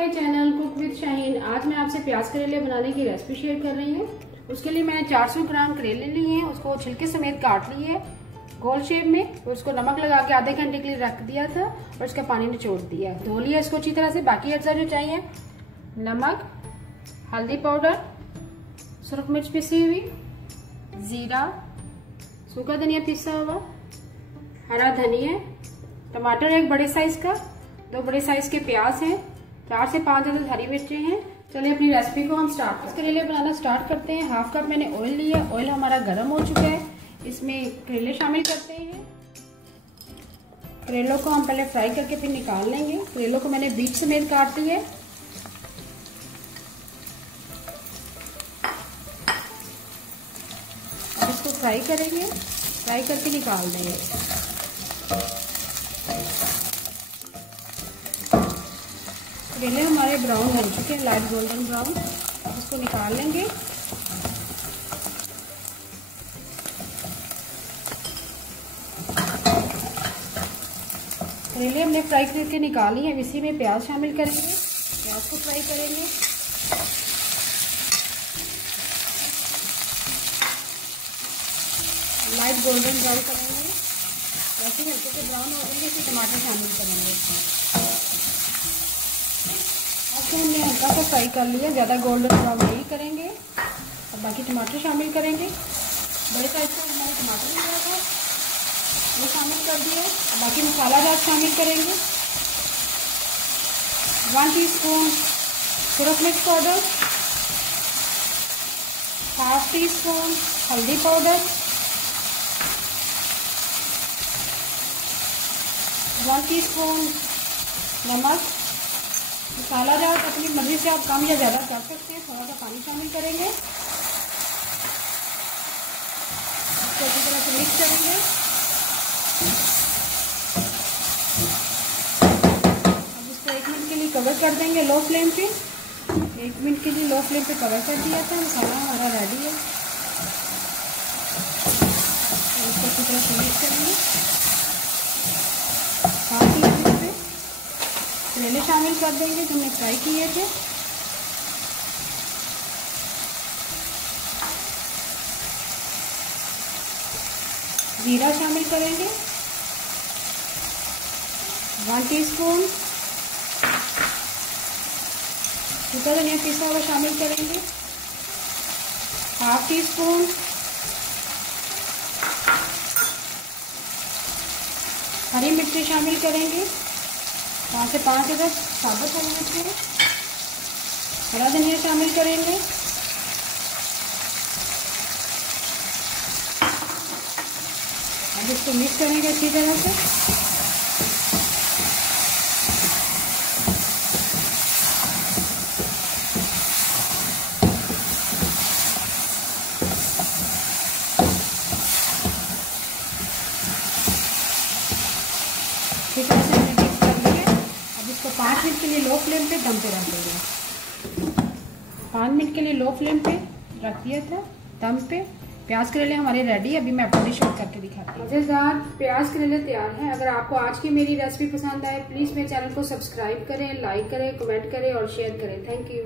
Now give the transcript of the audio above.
My channel cook with Shaheen. आज मैं आपसे प्याज करेले बनाने की रेसिपी शेयर कर रही हूँ। उसके लिए मैंने 400 ग्राम करेले लिए हैं, उसको छिलके समेत काट लिए है गोल शेप में। और उसको नमक लगा के आधे घंटे के लिए रख दिया था और उसका पानी निचोड़ दिया। धो लिया इसको अच्छी तरह से। बाकी अज्जा जो चाहिए नमक, हल्दी पाउडर, सुरख मिर्च पिसी हुई, जीरा, सूखा धनिया पिसा हुआ, हरा धनिया, टमाटर एक बड़े साइज का, 2 बड़े साइज के प्याज हैं, 4 से 5 अदद हरी मिर्चें हैं। चलिए अपनी रेसिपी को हम स्टार्ट करते हैं। करेले बनाना स्टार्ट करते हैं। हाफ कप मैंने ऑयल लिया। ऑयल हमारा गर्म हो चुका है। इसमें करेले शामिल करते हैं। करेलों को हम पहले फ्राई करके फिर निकाल लेंगे। करेलों को मैंने बीच समेत काट ली है। अब इसको फ्राई करेंगे, फ्राई करके निकाल देंगे। करेले हमारे ब्राउन हो चुके हैं, लाइट गोल्डन ब्राउन। अब इसको निकाल लेंगे। करेले हमने फ्राई करके निकाली है। इसी में प्याज शामिल करेंगे। प्याज को फ्राई करेंगे। लाइट गोल्डन ब्राउन करेंगे। जैसे हल्के से ब्राउन हो जाएंगे फिर टमाटर शामिल करेंगे। हमने हल्का सा फ्राई कर लिया, ज़्यादा गोल्डन ब्राउन नहीं करेंगे। अब बाकी टमाटर शामिल करेंगे। बड़े साइज का हमारे टमाटर लिया था, वो शामिल कर दिया। अब बाकी मसाला जात शामिल करेंगे। 1 टीस्पून सुरख मिर्च पाउडर, हाफ टीस्पून हल्दी पाउडर, 1 टीस्पून नमक। मसाला जात अपनी मर्जी से आप कम या ज़्यादा कर सकते हैं। थोड़ा सा पानी शामिल करेंगे। इसको अच्छी तरह से मिक्स करेंगे। अब इसको 1 मिनट के लिए कवर कर देंगे लो फ्लेम पे। 1 मिनट के लिए लो फ्लेम पे कवर कर दिया था। मसाला हमारा रेडी है। इसको अच्छी तरह से मिक्स करेंगे। करेले शामिल कर देंगे जो हमने फ्राई किए थे। जीरा शामिल करेंगे। 1 टीस्पून सूखा धनिया पिसा हुआ शामिल करेंगे। हाफ टीस्पून हरी मिर्ची शामिल करेंगे। 4 से 5 अदद साबुत हरी मिर्ची, हरा धनिया शामिल करेंगे। अब इसको मिक्स करेंगे अच्छी तरह से। अच्छी तरह से 5 मिनट के लिए लो फ्लेम पे दम पे रख देंगे। 5 मिनट के लिए लो फ्लेम पे रख दिया था दम पे। प्याज करेले हमारे रेडी है। अभी मैं आपको डिश आउट करके दिखाती हूँ। मज़ेदार प्याज करेले तैयार हैं। अगर आपको आज की मेरी रेसिपी पसंद आए प्लीज़ मेरे चैनल को सब्सक्राइब करें, लाइक करें, कमेंट करें और शेयर करें। Thank you.